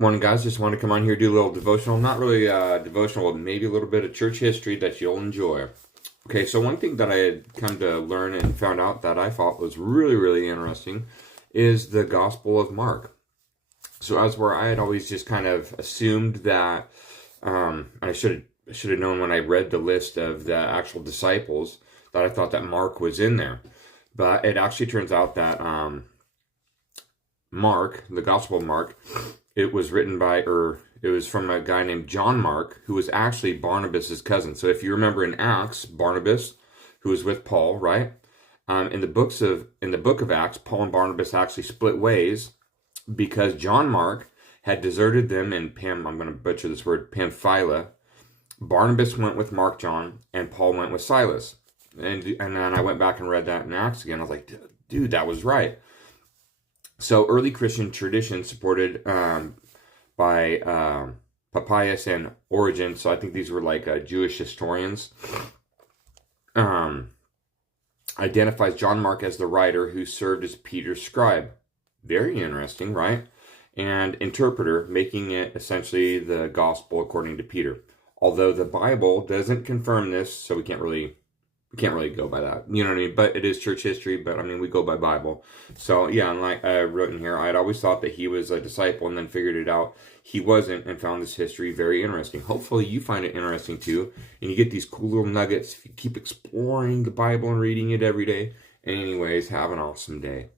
Morning, guys. Just want to come on here, do a little devotional. Not really devotional, maybe a little bit of church history that you'll enjoy. Okay, so one thing that I had come to learn and found out that I thought was really, really interesting is the Gospel of Mark. So as where I had always just kind of assumed that I should have known when I read the list of the actual disciples that I thought that Mark was in there, but it actually turns out that Mark, the Gospel of Mark, it was written by, or it was from a guy named John Mark, who was actually Barnabas's cousin. So if you remember in Acts, Barnabas, who was with Paul, right? In the book of Acts, Paul and Barnabas actually split ways because John Mark had deserted them in I'm going to butcher this word, Pamphylia. Barnabas went with Mark John, and Paul went with Silas. And then I went back and read that in Acts again. I was like, dude, that was right. So early Christian tradition supported by Papias and Origen, so I think these were like Jewish historians, identifies John Mark as the writer who served as Peter's scribe. Very interesting, right? And interpreter, making it essentially the gospel according to Peter. Although the Bible doesn't confirm this, so we can't really go by that. You know what I mean? But it is church history, but I mean, we go by Bible. So yeah, and like I wrote in here, I'd always thought that he was a disciple and then figured it out he wasn't, and found this history very interesting. Hopefully you find it interesting too, and you get these cool little nuggets if you keep exploring the Bible and reading it every day. Anyways, have an awesome day.